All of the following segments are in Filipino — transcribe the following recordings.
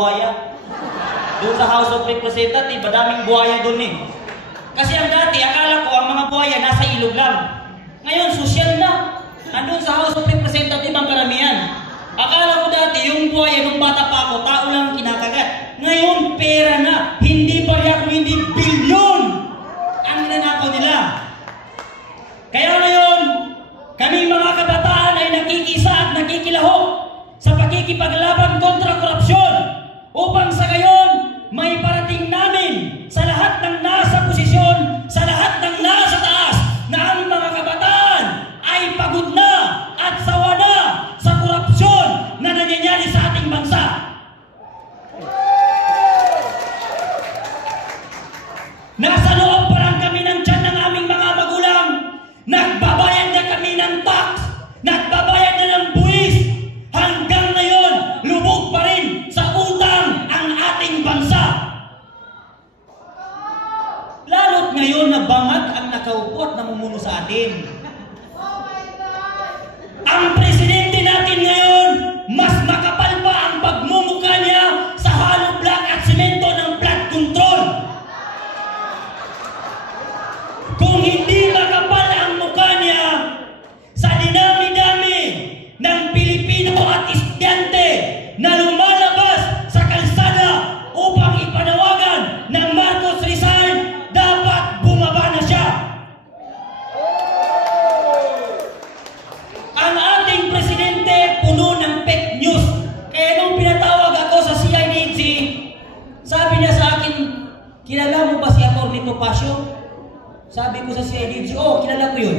buhaya. Doon sa House of Representatives, madaming buhaya doon eh. Kasi ang dati, akala ko ang mga buhaya nasa ilog lang. Ngayon, sosyal na. Andun sa House of Representatives ang karamihan. Akala ko dati, yung buhaya nung bata pa ako, tao lang kinakagat. Ngayon, pera na. Hindi barya kung hindi bilyon ang nanakaw nila. Kaya ngayon, kami mga kabataan ay nakikisa at nakikilaho sa pakikipaglaban kontra korupsyon upang sa gayon may parating namin sa lahat ng nasa posisyon, sa lahat ng nasa taas, na ang mga kabataan ay pagod na at sawa na sa korupsyon na nangyayari sa ating bansa. Nasa loob pa lang kami ng tiyan ng aming mga magulang, nagbabayad na kami ng tax, nagbabayad na ng buwis, hanggang ngayon lubog pa rin sa utang ang ating bansa. Lalo't ngayon na bangat ang nakaupo at namumuno sa atin. Ang presidente natin ngayon, mas makapal pa ang pagmumukha niya sa hollow block at semento ng flood control. Kung hindi makapal ang mukha niya sa dinami-dami ng Pilipino at estudyante na lumalabas sa kalsada upang ipanawagan ng Marcos resign, dapat bumaba na siya. Ang ating presidente puno ng fake news. Kaya nung pinatawag ako sa CIDG, sabi niya sa akin, kilala mo ba si Atty. Topacio? Sabi ko sa CIDG, oh, kilala ko yun.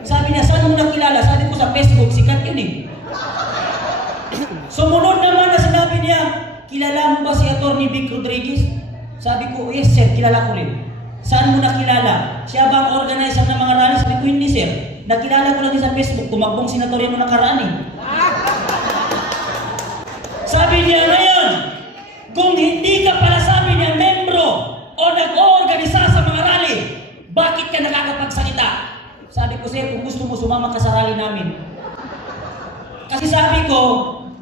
Sabi niya, saan mo nakilala? Sabi ko sa Facebook, sikat yun eh. Sumunod naman na sinabi niya, kilala mo ba si Atty. Vic Rodriguez? Sabi ko, yes sir, kilala ko rin. Saan mo nakilala? Siya ba ang organizer ng mga rally? Sabi ko, hindi sir. Nakilala ko lang sa Facebook, tumagbong senatorya mo nakaraan eh. Sabi niya ngayon, kung hindi ka pala sabi niya membro o nag-oorganisa sa mga rally, bakit ka nakakapagsalita? Sabi ko, sir, kung gusto mo sumama ka sa rally namin. Kasi sabi ko,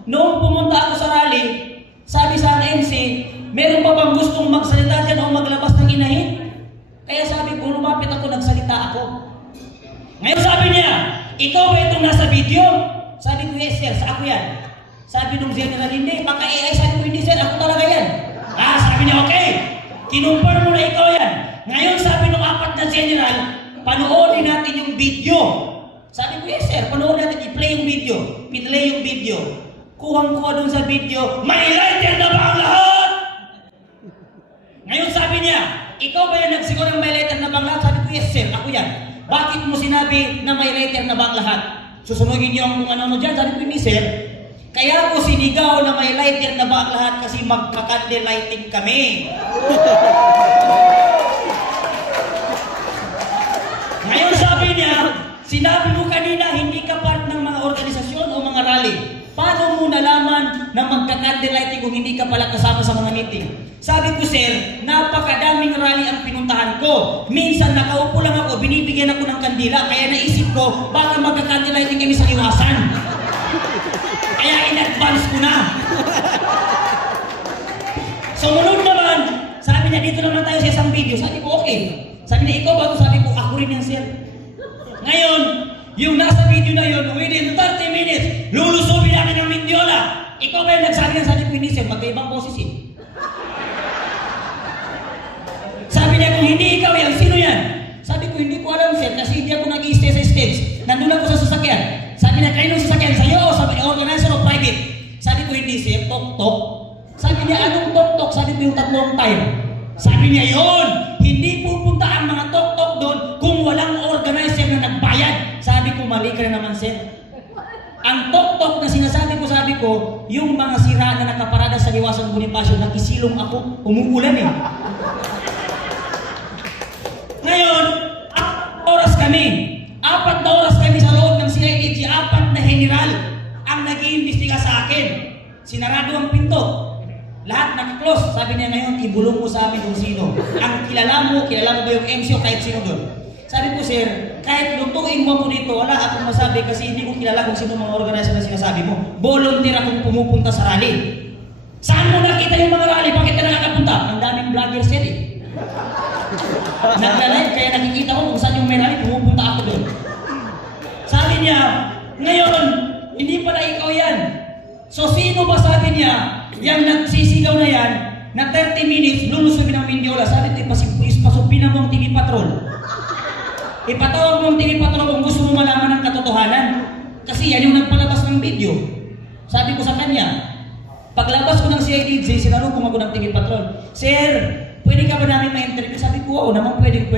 noong pumunta ako sa rally, sabi sa ANC, meron pa bang gustong magsalita dyan o maglabas ng inahin? Kaya sabi ko, lumapit ako, nagsalita ako. Ngayon sabi niya, ikaw ba itong nasa video? Sabi ko, yes sir, sa ako yan. Sabi nung general, hindi, baka AI. Sabi ko, hindi sir, ako talaga yan. Sabi niya, okay, kinumpar mo na ikaw yan. Ngayon sabi nung 4 na general, panoorin natin yung video. Sabi ko, yes sir, panoorin natin, i-play yung video. Pinlay yung video. Kuhang-kuha dun sa video, may lighter na ba ang lahat? Ngayon sabi niya, ikaw ba yung nagsiguro ng may lighter na ba ang lahat? Sabi ko, yes sir, ako yan. Bakit mo sinabi na may lighter na ba ang lahat? Susunugin niyo ang kung ano dyan? Sabi ko, hindi sir. Kaya ko sinigaw na may lighter na ba ang lahat kasi magpa-candle lighting kami. Ngayon sabi niya, sinabi mo kanina hindi ka part ng mga organisasyon o mga rally. Paano mo nalaman na magka-candle lighting kung hindi ka pala kasama sa mga meeting? Sabi ko, sir, napakadaming rally ang pinuntahan ko. Minsan nakaupo lang ako, binibigyan ako ng kandila, kaya naisip ko, baka magka-candle lighting kami sa iwasan. Kaya in-advance ko na. Sumunod naman, sabi niya, dito naman tayo sa isang video. Sabi ko, okay. Sabi niya, ikaw ba ito? Sabi ko, ako rin yan, sir. Ngayon, yung nasa video na yun, within 30 minutes, lulusubin natin ng Mindiola. Ikaw ba yung nagsabi ng sabi ko, hindi, sir, magkaibang boses eh. Sabi niya, kung hindi ikaw yan, sino yan? Sabi ko, hindi ko alam, sir, kasi hindi ako nag-i-stay sa stage. Nandun ako sa sasakyan. Sabi niya, kayo ng sasakyan sa'yo, sabi niya, organizer o private? Sabi ko, hindi sir, tok-tok. Sabi niya, anong tok-tok? Sabi ko, yung 3 time. Sabi niya, yun, hindi pupunta ang mga tok-tok doon kung walang organizer na nagbayad. Sabi ko, mali ka na naman sir. Ang tok-tok na sinasabi ko, sabi ko, yung mga sira na nakaparada sa Liwasan Bonifacio, nakisilong ako, umuulan eh. Ngayon, 4 oras kami. 4 na oras kami sa loob ng CIDG, 4 na general ang nag-iimbestiga sa akin. Sinarado ang pinto. Lahat naka-close. Sabi niya ngayon, ibulong mo sa amin kung sino. Ang kilala mo ba yung MC o kahit sino doon? Sabi ko, sir, kahit lutuin mo ako dito, wala akong masabi kasi hindi ko kilala kung sino mga organizer na sinasabi mo. Volunteer akong pumupunta sa rally. Saan mo nakita yung mga rally? Bakit ka nakakapunta? Ang daming vloggers yan eh. Nagla-live, kaya nakikita ko kung saan yung may rally, pumupunta ako doon. Sabi niya, ngayon, hindi pala ikaw yan. So sino ba sabi niya, yung nagsisigaw na yan, na 30 minutes, lulusugin ang Mindiola. Sabi ito, ipasupinan mo ang TV Patrol. Ipatawag mo ang TV Patrol kung gusto mo malaman ng katotohanan. Kasi yan yung nagpalabas ng video. Sabi ko sa kanya, paglabas ko ng CIDJ, sinalubong ako ng TV Patrol. Sir, pwede ka ba namin ma-interview? Sabi ko, oo naman, pwede.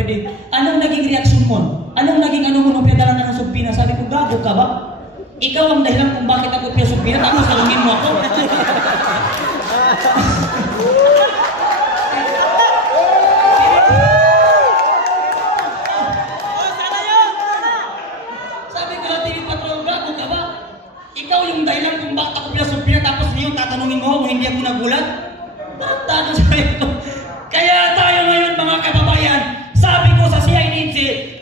Anong naging reaksyon mo? Anong naging nung pinadala na ng sumpina? Sabi ko, gago ka ba? Ikaw ang dahilan kung bakit ako pinasumpina, tapos salungin mo ako. Sabi ko, TV Patrol, gago ka ba? Ikaw yung dahilan kung bakit ako pinasumpina, tapos ngayon tatanungin mo kung hindi ako nagulat? Tanong sabi ko. Kaya tayo ngayon mga kababayan, sabi ko sa CIDJ,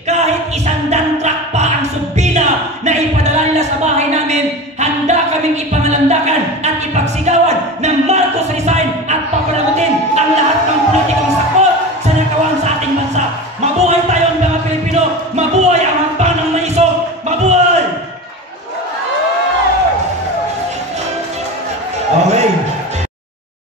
kahit 100 truck pa ang sumpina na ipadala nila sa bahay namin, handa kaming ipangalandakan at ipagsigawan ng Marcos resign at papanagot